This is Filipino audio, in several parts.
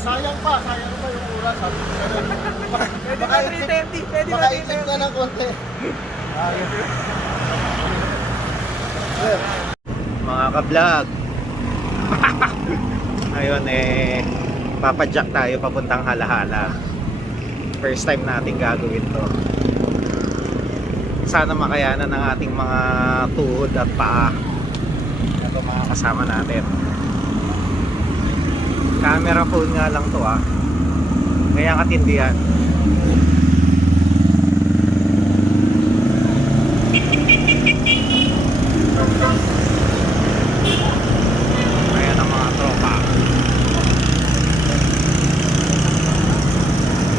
Sayang pa yung oras. Pwede ba 3:30? Pwede ba Makaisip ka 3:30? ng konti. Mga ka-vlog. Ngayon papadyak tayo papuntang Halahala. First time natin gagawin to. Sana makayanan ng ating mga tuhod at paa. Ito mga kasama natin. Camera phone nga lang to kaya katindihan. Ayan ang mga tropa.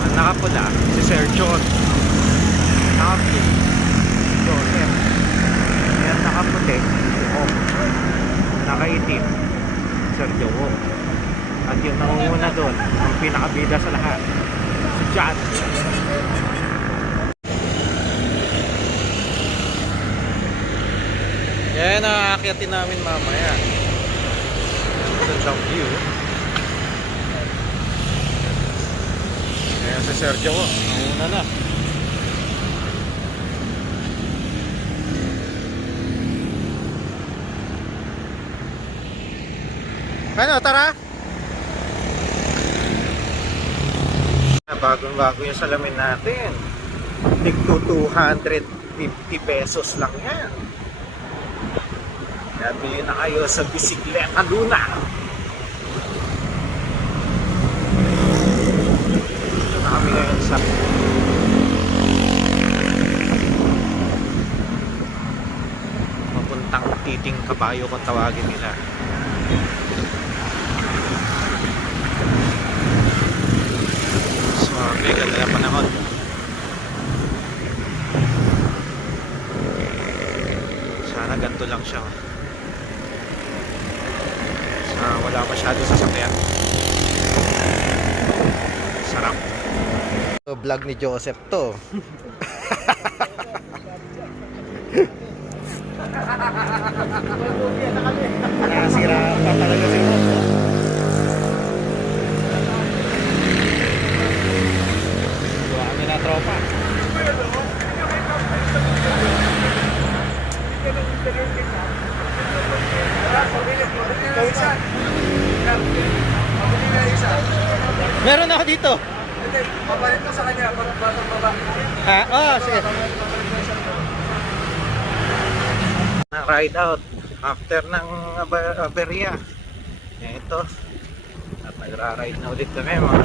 Ang nakapula si Sir John, nakaputi Joseph, ayan nakaputi si Om, nakaitim Sir Jowo, at yung nangunguna doon ang pinakabida sa lahat, si John. Yan ang aakyatin namin mamaya. Gandang view. Ayan si Sergio, nauna na. Ano, tara? Bagong-bago yung salamin natin. Tigto 250 pesos lang yan. Kaya bilhin na kayo sa Bisikleta Luna. Ito na kami ngayon sa papuntang Titing Kabayo kung tawagin nila. So, may ganda na panahon. Sana ganito lang siya. Wala masyado sasakyan. Sarap. Vlog ni Joseph to. Nasira pa talaga si Rob. Kami na tropa. Meron ako dito. Hindi, papalit ko sa kanya. Baba. Ha? Oh, sige. Ride out after ng aberya. Ito. At nagra-ride na ulit kami mga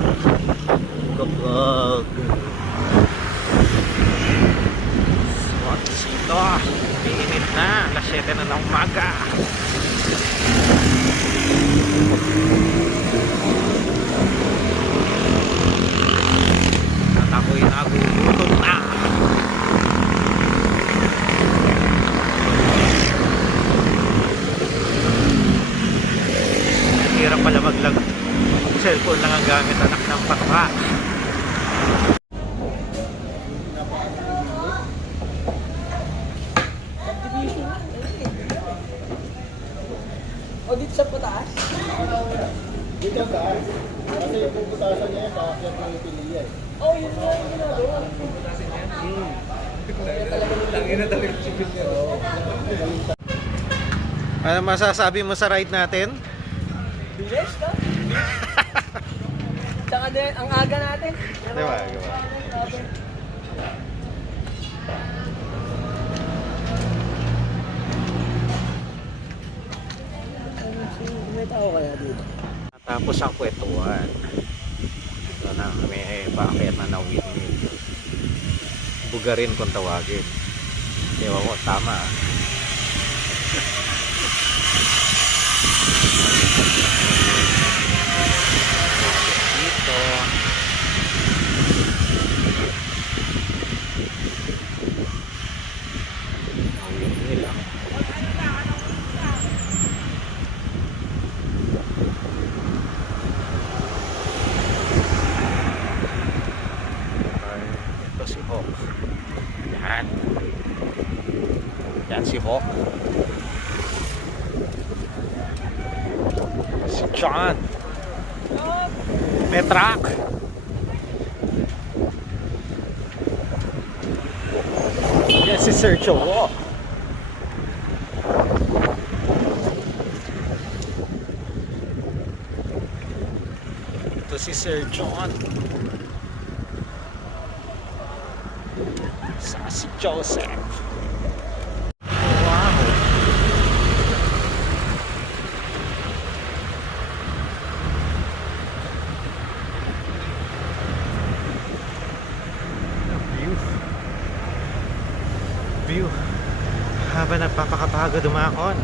gugog. What is ito? Iinit na. Alas 7 na ng umaga. At ako'y nagugutom na. Hirap pala maglag. Cellphone lang ang gamit, anak ng patuka. O dito sa pataas? Dito ka. Kasi yung puputasan niya yung paakyat ng pilihan. Oh, yun lang yung ginagawa. Tangin na talaga yung sipil niya. Ano masasabi mo sa ride natin? Bilis ka? Tsaka din, ang aga natin. Diba? May tao kaya dito? Tapos ang kwetuhan. Ito na, may paakyat na windmill. Bugarin kung tawagin. Ewan ko, tama. Dito. Ang windmill ah. Ito si Hawk. Yan. Yan si Hawk. Si John. May truck. Yan si Sir Joe. Ito si Sir John. Saka si Joseph. Wow. View habang nagpapakapagod umakon.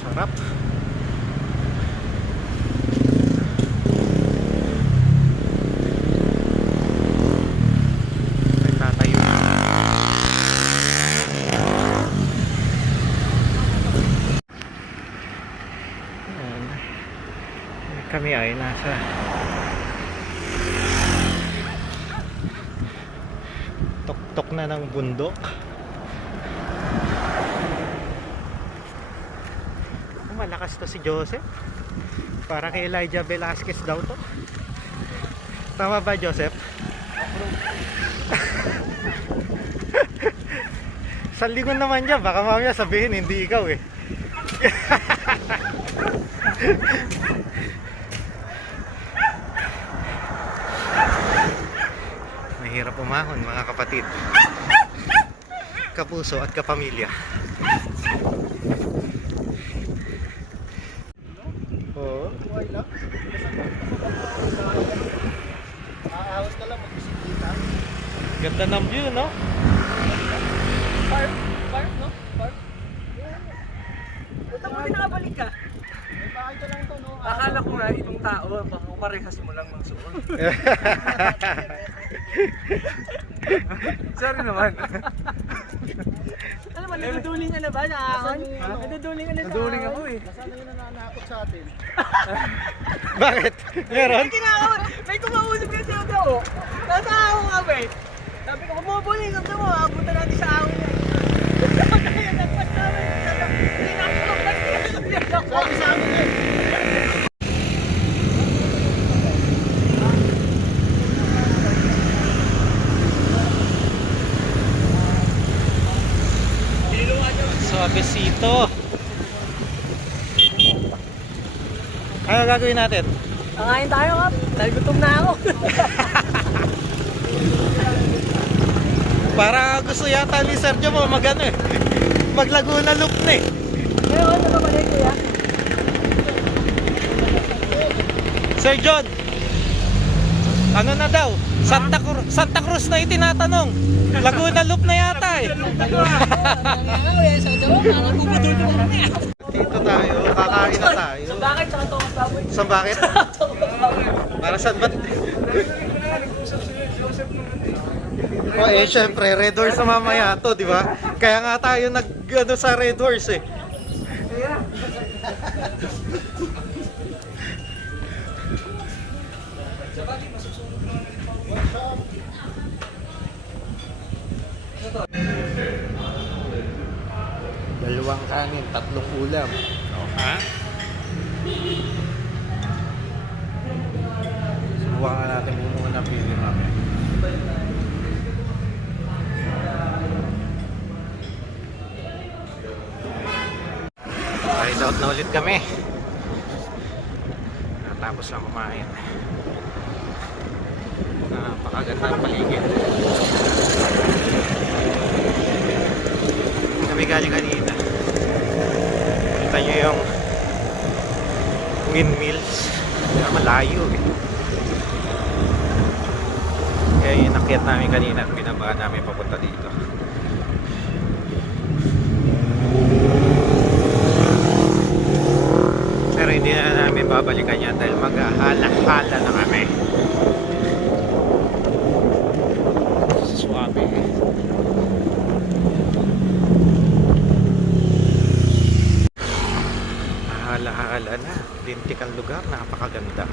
Sarap. Nagtatayo na. Ayan. Kami ay nasa tuktok na ng bundok. Malakas to si Joseph. Para kay Elijah Velasquez daw to. Tama ba, Joseph? Sa lingon naman niya, baka mamaya sabihin hindi ikaw eh. Mahirap umahon mga kapatid, kapuso at kapamilya. Oo. Buhay lang. Aawas ka lang magbisikleta. Ganda ng view, no? Farm? Farm, no? Farm? Ba't mo pinakabalik ka? May bahay ka lang to, no? Akala ko nga itong tao, baka parehas mo lang ng suot. Sorry naman. Ano ba, naduduling ka na ba? Nakakon? Naduduling ka na sa Naduling ako eh. Nasaan yung nananakot sa atin? Bakit? Meron? May kinakaon! May kumausap kasi ako daw. Nasa ako nga ba eh. Sabi ko, kumubuling ka mo, abutan natin sa ako niya. Kaya nagpasama yung Sabi sa amin eh. Suavecito. Ano gagawin natin? Kakain tayo kap. Dahil gutom na ako. Para gusto yata ni Sergio mo magano eh. Maglaguna loop na eh. Ngayon, ano ba pala kuya? Sir John, ano na daw? Santa Cruz na itinatanong. Laguna loop na yata eh. Dito tayo, kakain na tayo. So bakit tsaka Thomas Baboy? Saan bakit? Para saan ba't? Oh, eh syempre, Red Horse na mamaya to, di ba? Kaya nga tayo nag sa Red Horse eh. Dalawang kanin, tatlong ulam. Ha? Subukan nga natin muna pili namin. Ride out na ulit kami. Natapos lang kumain. Napakaganda ang paligid. Kami galing kanina. Kita nyo yung windmills. Malayo eh. Kaya yung nakyat namin kanina at binabaan namin papunta dito. Pero hindi na namin babalikan yan dahil mag-ahala-hala na kami. Swabe. halahala na. Lintik ang lugar, napakaganda.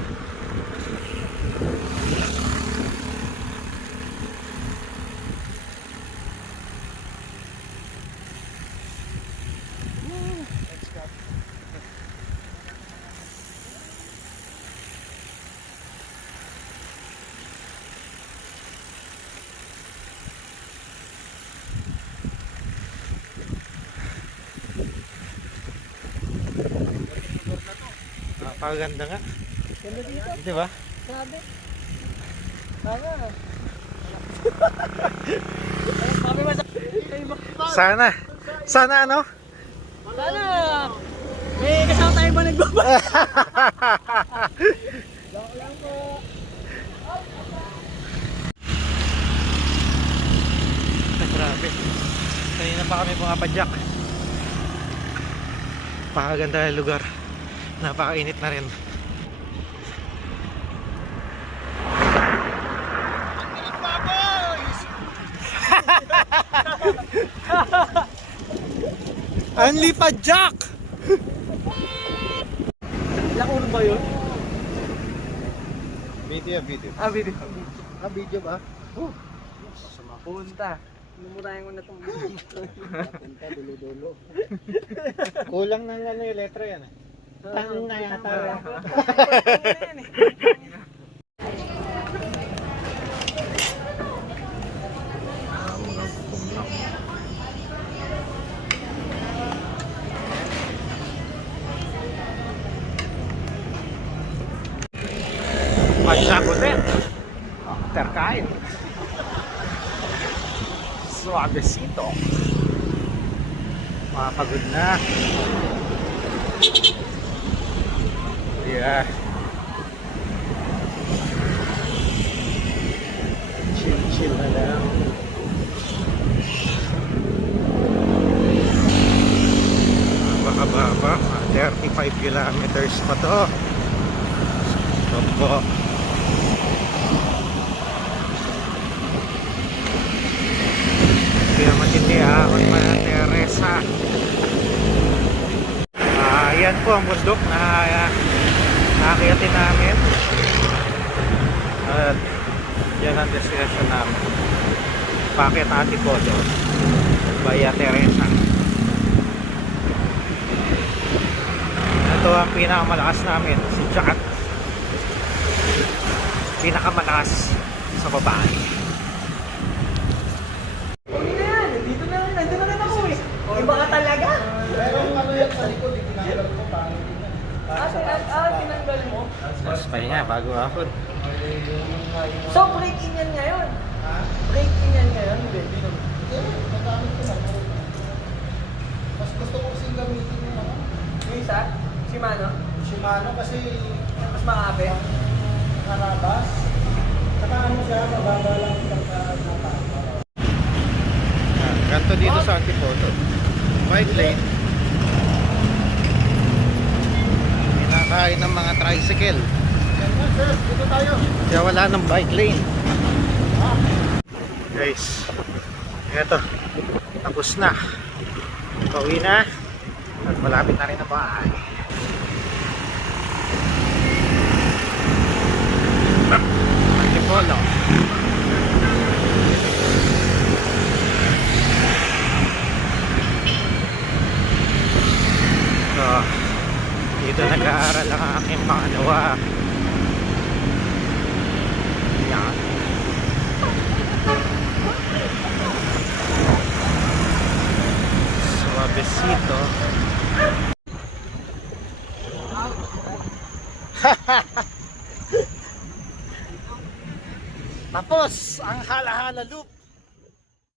Napakaganda nga. Ganda dito. Di ba? Sabi. Sana. Sabi mo Sana. Sana ano? Sana. May kasama tayo ba nagbabay? Lang po. Grabe. Kanina pa kami pumapadyak. Napakaganda ng lugar. Napakainit na rin. Only padyak! Ilang oras ba yun? Video, video. Ah, video. Ah, video ba? Oh. Punta. Lumurayan ko na itong Punta, dulo-dulo. Kulang na lang yung letra yan eh. Tanong na yata. Padyak ulit. Terkain. Suavecito. Makapagod na. Yeah. Chill na lang. Baka 35 kilometers pa to. Opo. Kaya matindi ahon pa ng Teresa. Yan po ang bundok na nakakyatin namin. At yan ang destination namin. Paakyat natin po doon. Bahia Teresa. Ito ang pinakamalakas namin, si Jack. Pinakamalakas sa babae. Dito na, nandun na rin ako eh. Iba ka talaga? Pero ano yan sa likod, itinanggal ko paano din yan. Tinanggal mo? Mas pahinga bago ako. So, break-in yan ngayon? Ha? Break-in yan ngayon? Hindi. Nagamit ko na. Mas gusto ko kasing gamitin yung ano. Yung isa? Si Mano? Shimano kasi Mas makape? karabas. Saka ano siya, mababa lang pagka natapa. Ganto dito sa Antipolo. Bike lane. Pinakain ng mga tricycle. Yan nga sir, dito tayo. Kaya wala ng bike lane. Guys, eto. Tapos na. Pauwi na. At malapit na rin ang bahay. Antipolo. So, dito nag-aaral ang aking pangalawa. Yan. Suavecito. Tapos ang Halahala Loop.